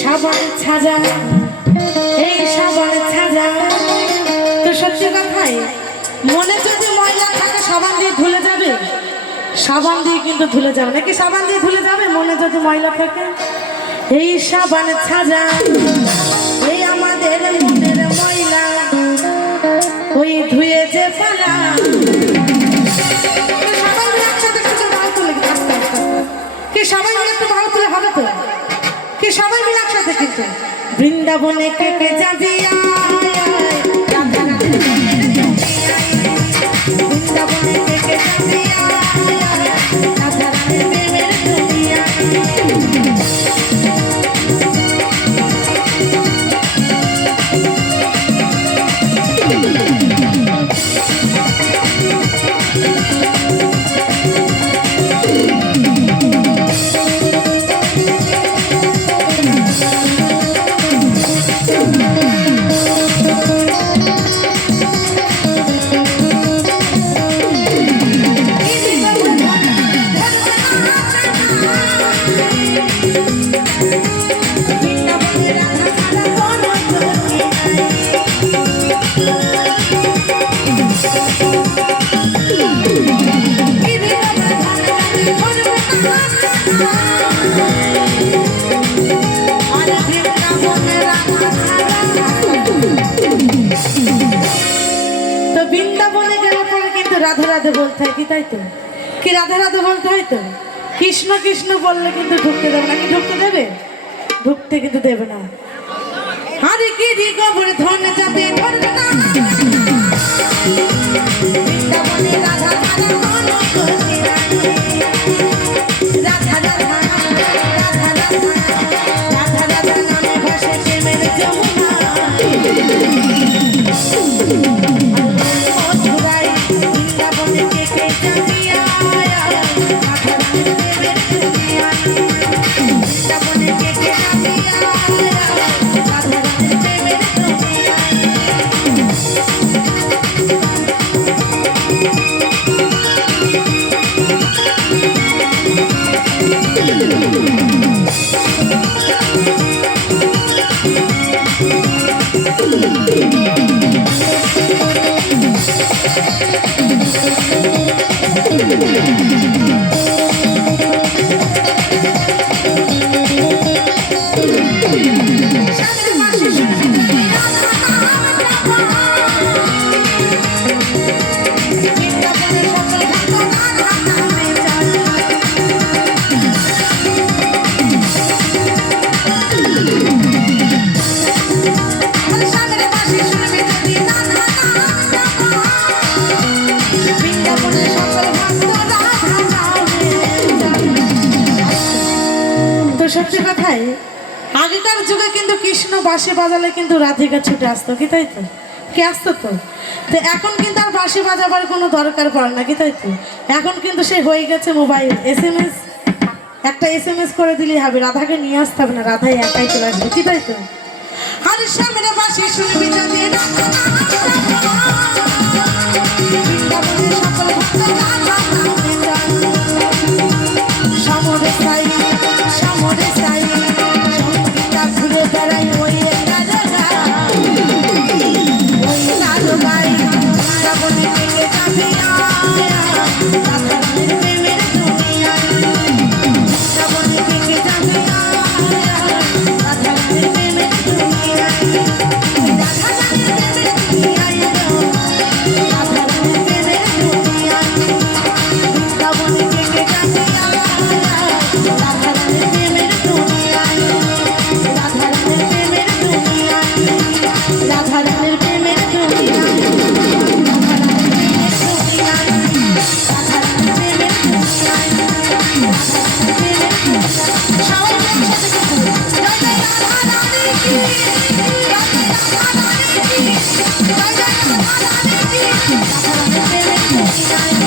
সাবান ছাজা এই সাবান ছাজা তো সত্যি কথাই মনে যদি ময়লা থাকে সাবান দিয়ে ধুলে যাবে, সাবান দিয়ে কিন্তু ধুলে যাবে নাকি? সাবান দিয়ে ধুলে যাবে মনে যদি ময়লা থাকে? এই সাবান ছাজা এই আমাদের মনের ময়লা ওই ধুয়ে যে পালা কি সবাই মিলে একটু ভালো তুলে হবে তো? কি সবাই মিলে একসাথে কিন্তু বৃন্দাবনে কে কে যাবি বৃন্দাবনে কে কে যাবি রাধে রাধে বলতে হয় কি? তাই তো কি রাধে রাধে বলতে হয় তো? কৃষ্ণ কৃষ্ণ বললে কিন্তু ঢুকতে দেবে না। কি ঢুকতে দেবে? ঢুকতে কিন্তু দেবে না। আরে কি দি গোবর ধন যাবে ধরবে না বৃন্দাবনে রাধা রাধা মন করতে রাধা রাধা রাধা রাধা রাধা নামে ভাসে প্রেমের যমুনা যুগে কিন্তু কৃষ্ণ বাঁশি বাজালে কিন্তু রাধিকা ছুটে আসতো, কি তাই তো? কে আসতো তো? তো এখন কিন্তু আর বাঁশি বাজাবার কোনো দরকার পড়ে না, কি তাই তো? এখন কিন্তু সে হয়ে গেছে মোবাইল, SMS, একটা SMS করে দিলেই হবে, রাধাকে নিয়ে আসতে হবে না, রাধাই একাই চলে আসবে, কি তাই তো? আর সামনে বাঁশি শুনবি যদি সমরে সাই সমরে সাই সঙ্গীতা ঘুরে বেড়াই ওই ওই লালু গাই শ্রাবণী থেকে যাবি রাধারানীর প্রেমের দুনিয়ায়, শ্রাবণী থেকে যাবি রাধারানীর প্রেমের দুনিয়ায়, রাধারানীর প্রেমের দুনিয়ায়, রাধারানীর প্রেমের দুনিয়ায়, শ্রাবণী থেকে যাবি রাধারানীর প্রেমের দুনিয়ায়, রাধারানীর প্রেমের দুনিয়ায়, রাধারানীর প্রেমের দুনিয়ায়, Thank you.